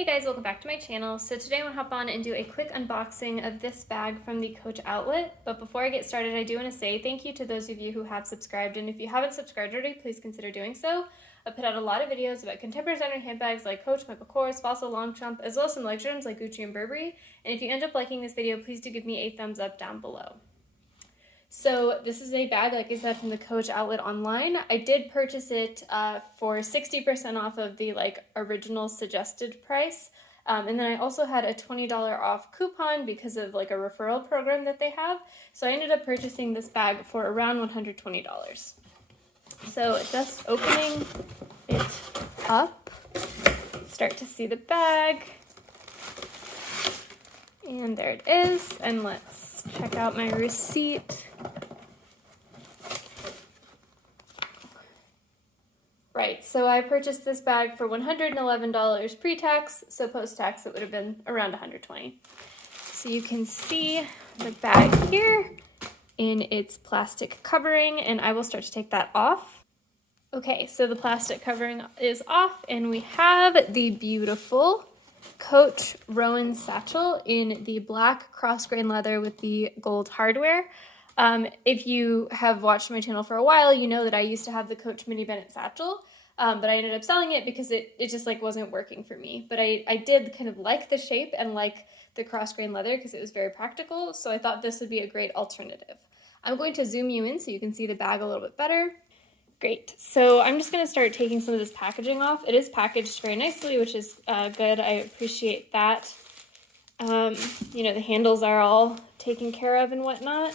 Hey guys, welcome back to my channel. So today I'm going to hop on and do a quick unboxing of this bag from the Coach outlet. But before I get started, I do want to say thank you to those of you who have subscribed. And if you haven't subscribed already, please consider doing so. I put out a lot of videos about contemporary designer handbags like Coach, Michael Kors, Fossil, Longchamp, as well as some luxury items like Gucci and Burberry. And if you end up liking this video, please do give me a thumbs up down below. So this is a bag, like I said, from the Coach outlet online. I did purchase it for 60% off of the original suggested price. And then I also had a $20 off coupon because of a referral program that they have. So I ended up purchasing this bag for around $120. So just opening it up, start to see the bag. And there it is. And let's check out my receipt. Right, so I purchased this bag for $111 pre-tax, so post-tax it would have been around $120. So you can see the bag here in its plastic covering, and I will start to take that off. Okay, so the plastic covering is off, and we have the beautiful Coach Rowan satchel in the black crossgrain leather with the gold hardware. If you have watched my channel for a while, you know that I used to have the Coach Mini Bennett satchel, but I ended up selling it because it just wasn't working for me. But I did kind of like the shape and like the crossgrain leather because it was very practical, so I thought this would be a great alternative. I'm going to zoom you in so you can see the bag a little bit better. Great, so I'm just going to start taking some of this packaging off. It is packaged very nicely, which is good. I appreciate that. You know, the handles are all taken care of and whatnot.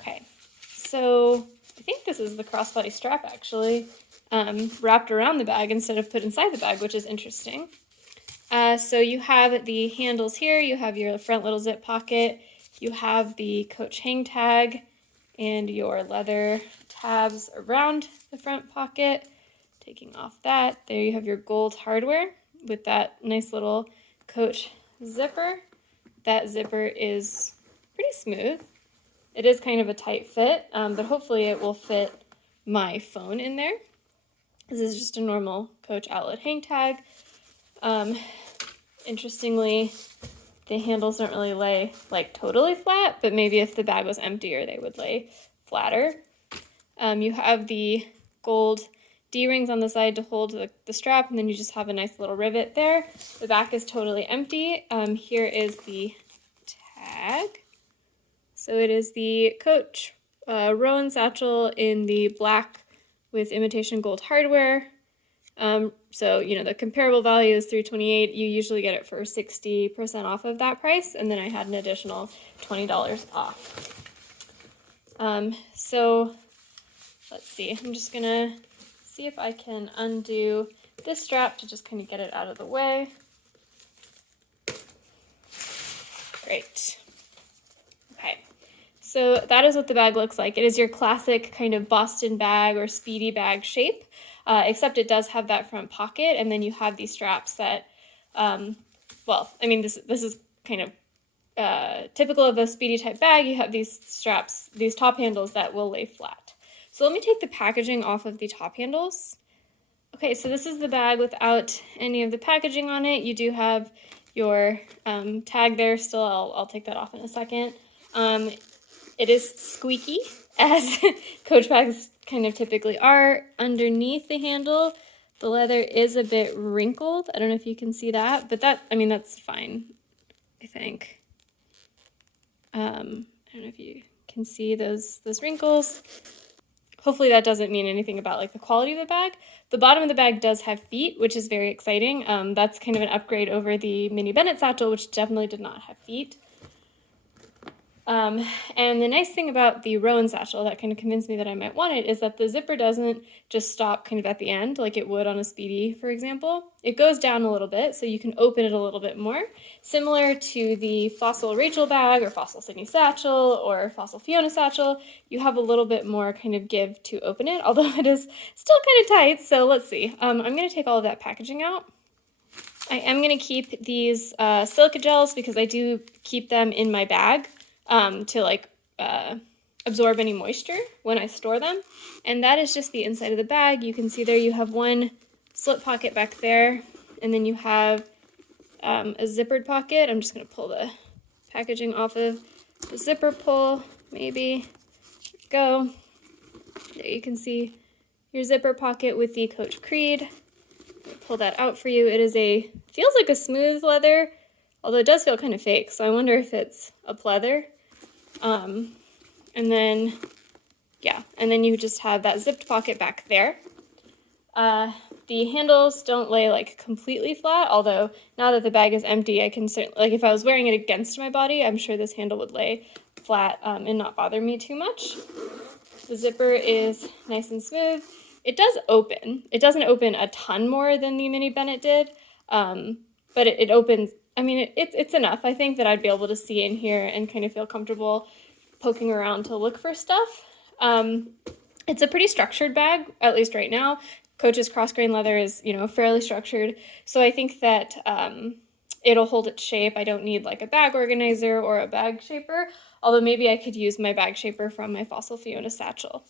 Okay, so I think this is the crossbody strap actually, wrapped around the bag instead of put inside the bag, which is interesting. So you have the handles here, you have your front little zip pocket, you have the Coach hang tag, and your leather tabs around the front pocket. Taking off that, there you have your gold hardware with that nice little Coach zipper. That zipper is pretty smooth. It is kind of a tight fit, but hopefully it will fit my phone in there. This is just a normal Coach outlet hang tag. Interestingly, the handles don't really lay totally flat, but maybe if the bag was emptier, they would lay flatter. You have the gold D-rings on the side to hold the strap, and then you just have a nice little rivet there. The back is totally empty. Here is the tag. So it is the Coach Rowan satchel in the black with imitation gold hardware. So, you know, the comparable value is $328. You usually get it for 60% off of that price, and then I had an additional $20 off. So let's see. I'm just gonna see if I can undo this strap to just kind of get it out of the way. Great. Okay. So that is what the bag looks like. It is your classic kind of Boston bag or speedy bag shape, except it does have that front pocket, and then you have these straps that, well, I mean, this is kind of typical of a speedy type bag. You have these straps, these top handles that will lay flat. So let me take the packaging off of the top handles. Okay, so this is the bag without any of the packaging on it. You do have your tag there still. I'll take that off in a second. It is squeaky, as Coach bags kind of typically are. Underneath the handle, the leather is a bit wrinkled. I don't know if you can see that, but that, I mean, that's fine, I think. I don't know if you can see those wrinkles. Hopefully that doesn't mean anything about the quality of the bag. The bottom of the bag does have feet, which is very exciting. That's kind of an upgrade over the Mini Bennett satchel, which definitely did not have feet. And the nice thing about the Rowan satchel that kind of convinced me that I might want it is that the zipper doesn't just stop kind of at the end like it would on a Speedy, for example. It goes down a little bit, so you can open it a little bit more. Similar to the Fossil Rachel bag or Fossil Sydney satchel or Fossil Fiona satchel, you have a little bit more kind of give to open it, although it is still kind of tight, so let's see. I'm going to take all of that packaging out. I am going to keep these silica gels because I do keep them in my bag to absorb any moisture when I store them. And that is just the inside of the bag. You can see there you have one slip pocket back there, and then you have a zippered pocket. I'm just going to pull the packaging off of the zipper pull, maybe. Go. There you can see your zipper pocket with the Coach Creed. Pull that out for you. It is feels like a smooth leather, although it does feel kind of fake, so I wonder if it's a pleather. And then, yeah, and then you just have that zipped pocket back there. The handles don't lay like completely flat, although now that the bag is empty, I can certainly, like if I was wearing it against my body, I'm sure this handle would lay flat and not bother me too much. The zipper is nice and smooth. It does open. It doesn't open a ton more than the Mini Bennett did, but it opens, I mean, it's enough. I think that I'd be able to see in here and kind of feel comfortable poking around to look for stuff. It's a pretty structured bag, at least right now. Coach's Crossgrain leather is, fairly structured, so I think that it'll hold its shape. I don't need like a bag organizer or a bag shaper, although maybe I could use my bag shaper from my Fossil Fiona satchel.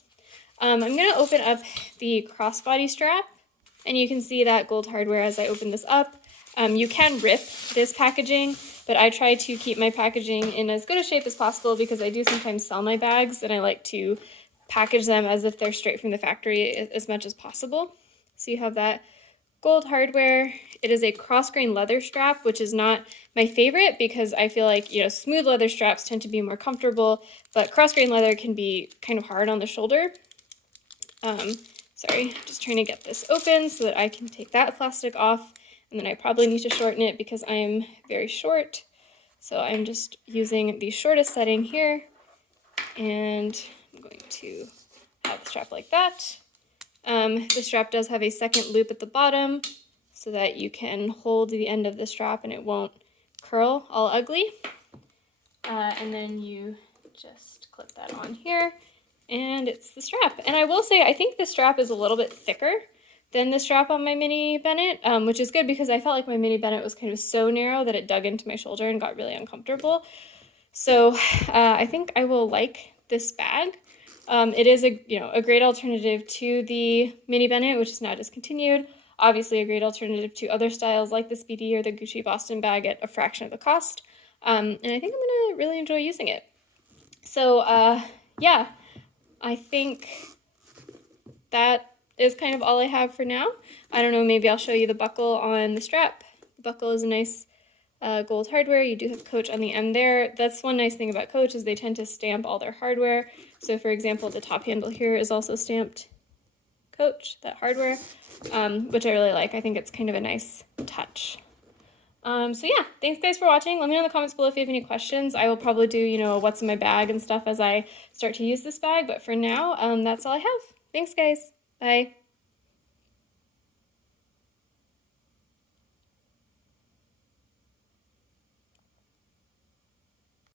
I'm going to open up the crossbody strap, and you can see that gold hardware as I open this up. You can rip this packaging, but I try to keep my packaging in as good a shape as possible because I do sometimes sell my bags, and I like to package them as if they're straight from the factory as much as possible. So you have that gold hardware. It is a crossgrain leather strap, which is not my favorite because I feel like, smooth leather straps tend to be more comfortable, but crossgrain leather can be kind of hard on the shoulder. Sorry, just trying to get this open so that I can take that plastic off, and then I probably need to shorten it because I am very short. So I'm just using the shortest setting here, and I'm going to have the strap like that. The strap does have a second loop at the bottom so that you can hold the end of the strap and it won't curl all ugly. And then you just clip that on here, and it's the strap. And I will say, I think the strap is a little bit thicker than the strap on my Mini Bennett, which is good because I felt like my Mini Bennett was kind of so narrow that it dug into my shoulder and got really uncomfortable. So I think I will like this bag. It is a great alternative to the Mini Bennett, which is now discontinued. Obviously a great alternative to other styles like the Speedy or the Gucci Boston bag at a fraction of the cost. And I think I'm going to really enjoy using it. So yeah, I think that is kind of all I have for now. I don't know, maybe I'll show you the buckle on the strap. The buckle is a nice gold hardware. You do have Coach on the end there. That's one nice thing about Coach is they tend to stamp all their hardware. So for example, the top handle here is also stamped Coach, that hardware, which I really like. I think it's kind of a nice touch. So yeah, thanks guys for watching. Let me know in the comments below if you have any questions. I will probably do, what's in my bag and stuff as I start to use this bag. But for now, that's all I have. Thanks guys. Bye.